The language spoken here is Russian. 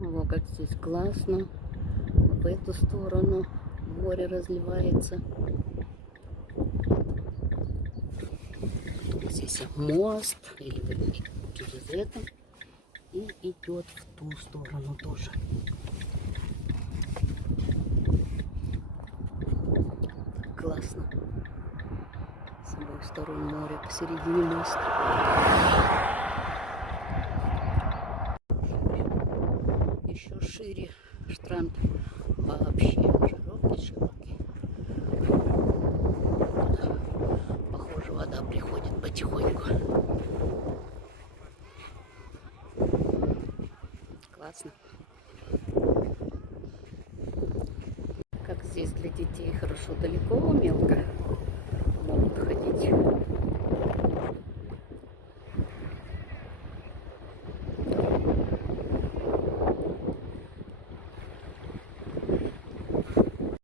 Во, как здесь классно. В эту сторону море разливается. Здесь мост, или вернее, через это. И идет в ту сторону тоже. Классно. С обоих сторон море, посередине моста. Еще шире штранд. Вообще широкий. Похоже, вода приходит потихоньку. Классно. Как здесь для детей хорошо, далеко, мелко могут ходить.